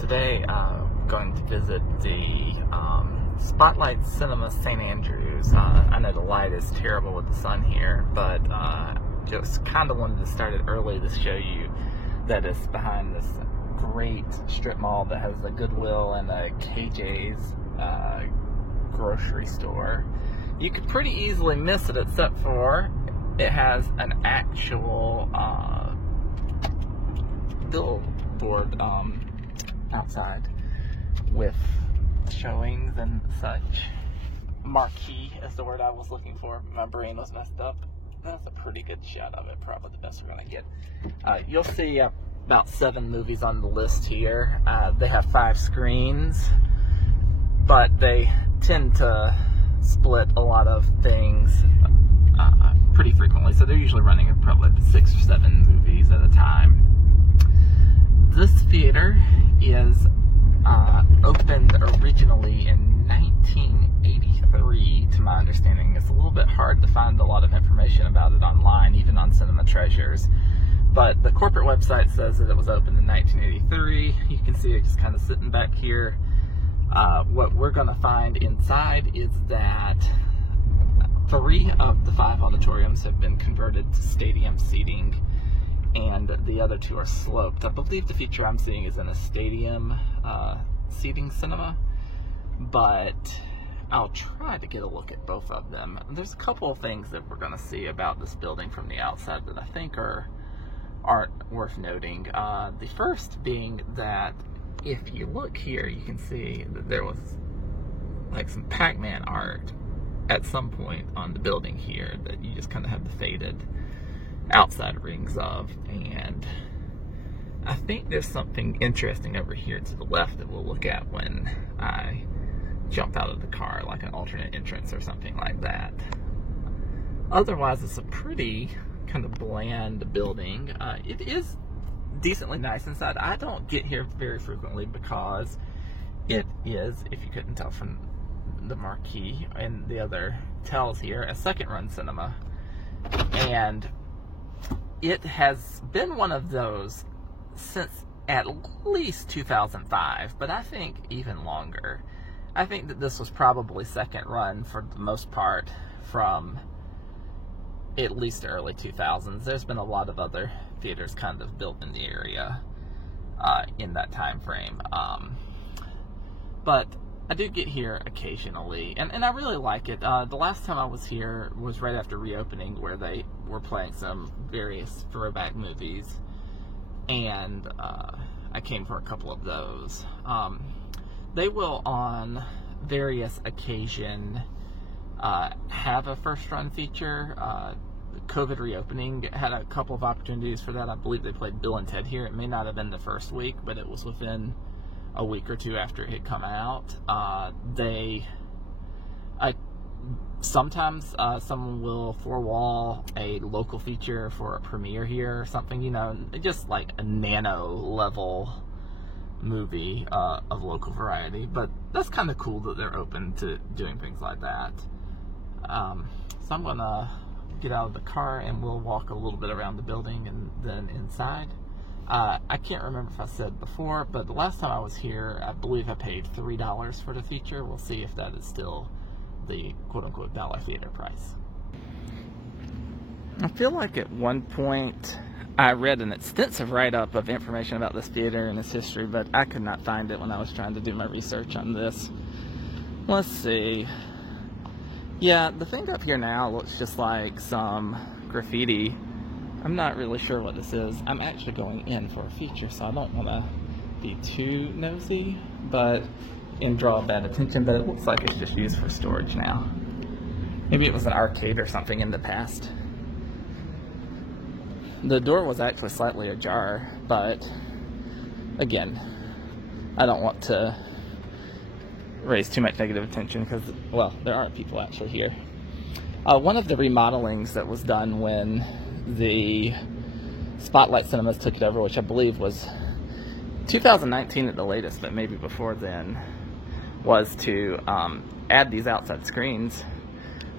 Today, going to visit the Spotlight Cinema St. Andrews. I know the light is terrible with the sun here, but just kind of wanted to start it early to show you that it's behind this great strip mall that has a Goodwill and a KJ's grocery store. You could pretty easily miss it, except for it has an actual billboard outside with showings and such. Marquee is the word I was looking for. My brain was messed up. That's a pretty good shot of it, probably the best we're going to get. You'll see about 7 movies on the list here. They have 5 screens, but they tend to split a lot of things pretty frequently, so they're usually running probably 6 or 7 movies at a time. This theater is opened originally in 1983, to my understanding. It's a little bit hard to find a lot of information about it online, even on Cinema Treasures. But the corporate website says that it was opened in 1983. You can see it just kind of sitting back here. What we're going to find inside is that 3 of the 5 auditoriums have been converted to stadium seating, and the other 2 are sloped. I believe the feature I'm seeing is in a stadium seating cinema, but I'll try to get a look at both of them. There's a couple of things that we're going to see about this building from the outside that I think aren't worth noting. The first being that if you look here, you can see that there was like some Pac-Man art at some point on the building here that you just kind of have the faded outside rings of, and I think there's something interesting over here to the left that we'll look at when I jump out of the car, like an alternate entrance or something like that. Otherwise, it's a pretty kind of bland building. It is decently nice inside. I don't get here very frequently because it is, if you couldn't tell from the marquee and the other tells here, a second-run cinema, and it has been one of those since at least 2005, but I think even longer. I think that this was probably second run for the most part from at least the early 2000s. There's been a lot of other theaters kind of built in the area in that time frame. But I do get here occasionally, and I really like it. The last time I was here was right after reopening, where they were playing some various throwback movies, and I came for a couple of those. They will, on various occasion, have a first-run feature. COVID reopening had a couple of opportunities for that. I believe they played Bill and Ted here. It may not have been the first week, but it was within a week or 2 after it had come out. Sometimes someone will four-wall a local feature for a premiere here or something, you know, just like a nano-level movie of local variety. But that's kind of cool that they're open to doing things like that. So I'm going to get out of the car and we'll walk a little bit around the building and then inside. I can't remember if I said before, but the last time I was here, I believe I paid $3 for the feature. We'll see if that is still the quote-unquote dollar theater price. I feel like at one point I read an extensive write-up of information about this theater and its history, but I could not find it when I was trying to do my research on this. Let's see. Yeah, the thing up here now looks just like some graffiti. I'm not really sure what this is. I'm actually going in for a feature, so I don't want to be too nosy and draw bad attention, but it looks like it's just used for storage now. Maybe it was an arcade or something in the past. The door was actually slightly ajar, but again, I don't want to raise too much negative attention because, well, there aren't people actually here. One of the remodelings that was done when the Spotlight Cinemas took it over, which I believe was 2019 at the latest, but maybe before then, was to add these outside screens,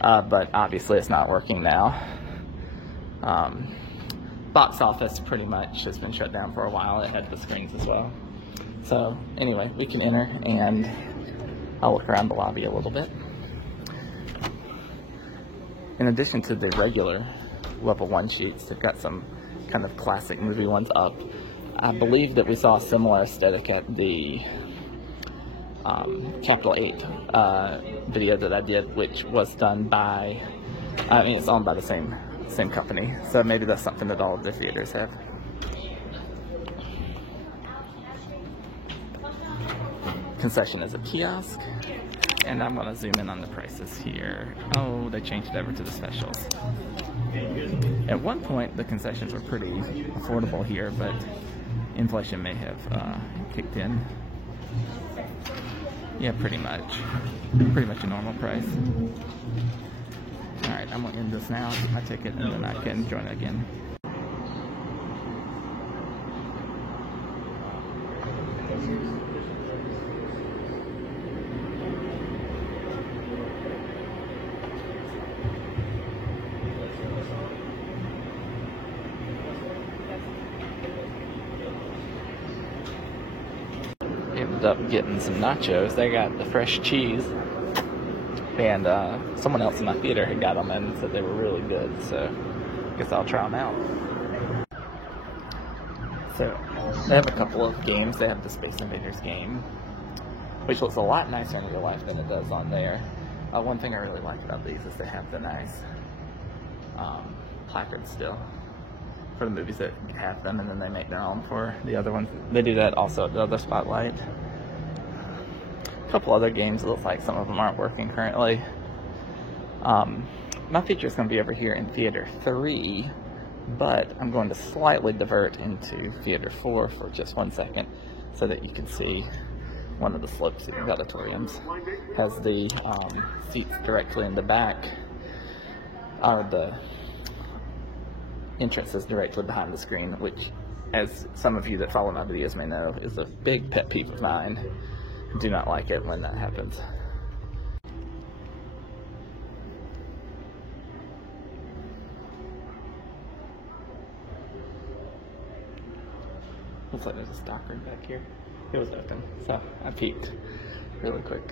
but obviously it's not working now. Box office pretty much has been shut down for a while. It had the screens as well. So anyway, we can enter, and I'll look around the lobby a little bit. In addition to the regular level 1 sheets, they've got some kind of classic movie ones up. I believe that we saw a similar aesthetic at the Capital 8 video that I did, which was done by, I mean, it's owned by the same company, so maybe that's something that all of the theaters have. Concession is a kiosk, and I'm going to zoom in on the prices here. Oh, they changed it over to the specials. At one point, the concessions were pretty affordable here, but inflation may have kicked in. Yeah, pretty much a normal price. Alright, I'm going to end this now, get my ticket, and then I can join again. Ended up getting some nachos. They got the fresh cheese, and someone else in my theater had got them and said they were really good, so I guess I'll try them out. So they have a couple of games. They have the Space Invaders game, which looks a lot nicer in real life than it does on there. One thing I really like about these is they have the nice placards still for the movies that have them, and then they make their own for the other ones. They do that also at the other Spotlight. A couple other games, it looks like some of them aren't working currently. My feature is going to be over here in Theater 3, but I'm going to slightly divert into Theater 4 for just 1 second so that you can see one of the slope seating auditoriums. Has the seats directly in the back, or the entrance is directly behind the screen, which, as some of you that follow my videos may know, is a big pet peeve of mine. Do not like it when that happens. Looks like there's a stock room back here. It was open, so I peeked really quick.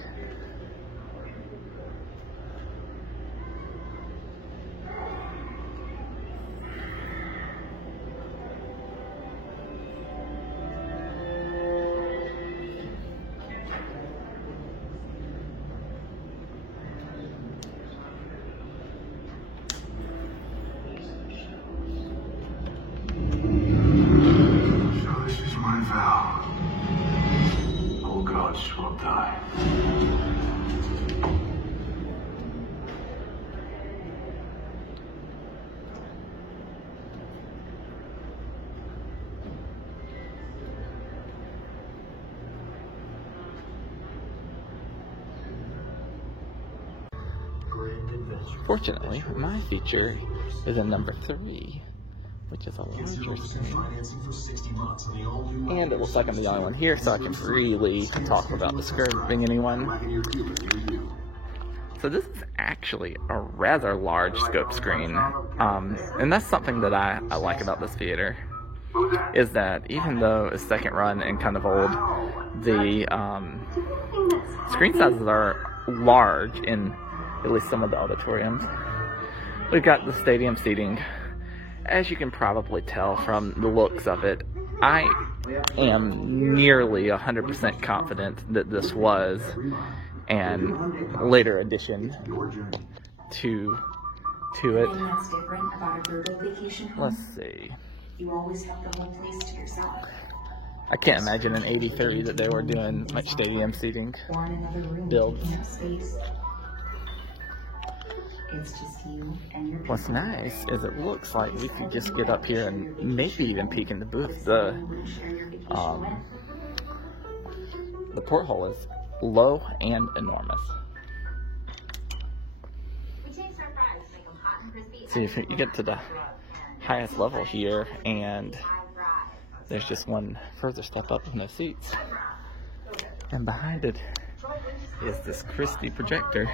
Will die. Fortunately, my feature is in number 3, which is a larger screen. And it looks like I'm the only one here, so I can freely talk without disturbing anyone. So this is actually a rather large scope screen, and that's something that I like about this theater, is that even though it's second run and kind of old, the screen sizes are large in at least some of the auditoriums. We've got the stadium seating. As you can probably tell from the looks of it, I am nearly 100% confident that this was an later addition to it. Let's see. You always have the whole place to yourself. I can't imagine in '83 that they were doing much stadium seating builds. It's just you and your What's nice is it looks like we could just get up here and maybe even peek in the booth. The porthole is low and enormous. See, if you get to the highest level here, and there's just one further step up with no seats, and behind it is this Christie projector.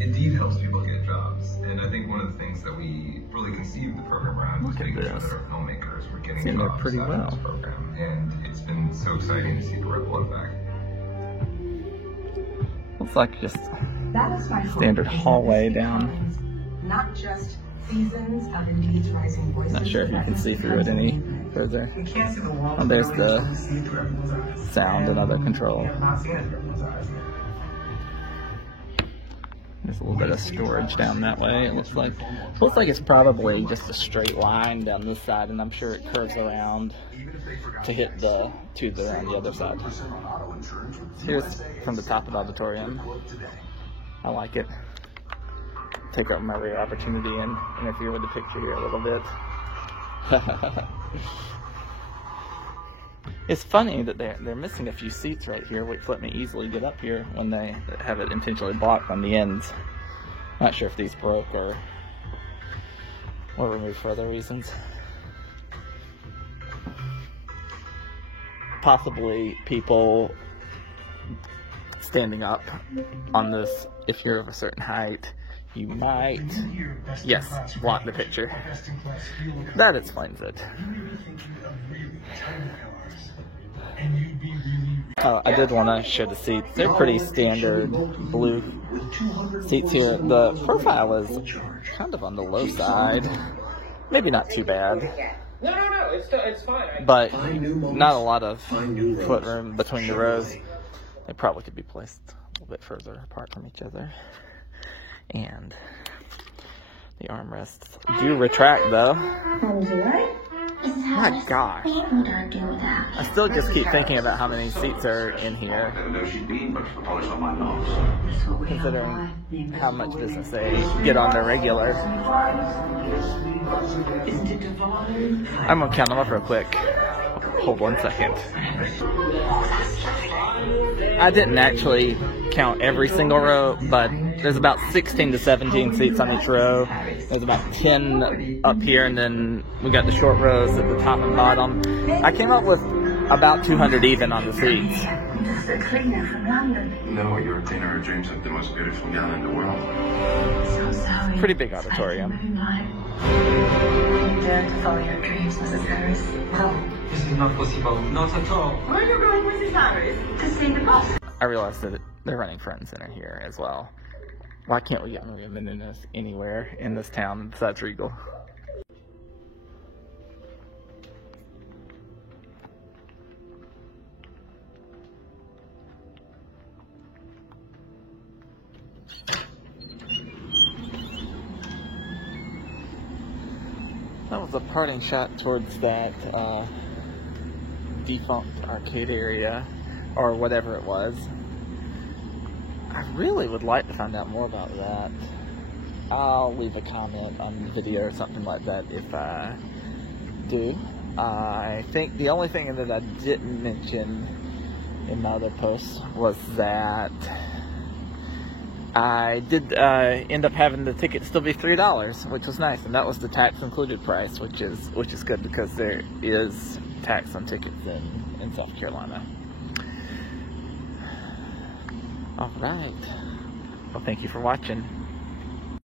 Indeed helps people get jobs, and I think one of the things that we really conceived the program around was making sure that our filmmakers were getting jobs pretty out well. of this program. And exciting to see the ripple effect. Looks like just That is my hope, standard is that hallway this down. becomes not just seasons of Indeed's rising voices. Not sure if you but can this see through it becomes a any movement. further. You can't see the walls. Oh, there's but the you can see through everyone's eyes. sound and other control. We have not seen it through everyone's eyes. There's a little bit of storage down that way. It looks like it's probably just a straight line down this side, and I'm sure it curves around to hit the two that are on the other side. Here's from the top of the auditorium. I like it. Take up my rare opportunity and interfere with the picture here a little bit. It's funny that they're missing a few seats right here, which let me easily get up here when they have it intentionally blocked on the ends. Not sure if these broke or removed for other reasons. Possibly people standing up on this, if you're of a certain height, you might, yes, block the picture. That explains it. I did want to show the seats. They're pretty standard blue seats here. The profile is kind of on the low side. Maybe not too bad. No, it's fine. But not a lot of footroom between the rows. They probably could be placed a little bit further apart from each other. And the armrests do retract though. My gosh. I still just keep thinking about how many seats are in here, considering how much business they get on the regular. I'm gonna count them up real quick. Hold 1 second. I didn't actually count every single row, but there's about 16 to 17 seats on each row. There's about 10 up here, and then we got the short rows at the top and bottom. I came up with about 200 even on the seats. The cleaner from London. No, your cleaner dreams of the most beautiful gal in the world. So sorry. Pretty big auditorium. You dare to follow your dreams, Mrs. Harris? No. This is not possible. Not at all. Where are you going, Mrs. Harris? To see the boss. I realized that they're running Front and Center here as well. Why can't we get Maria Menounos anywhere in this town besides Regal? That was a parting shot towards that defunct arcade area, or whatever it was. I really would like to find out more about that. I'll leave a comment on the video or something like that if I do. I think the only thing that I didn't mention in my other post was that I did end up having the ticket still be $3, which was nice, and that was the tax included price, which is good because there is tax on tickets in South Carolina. All right. Well, thank you for watching.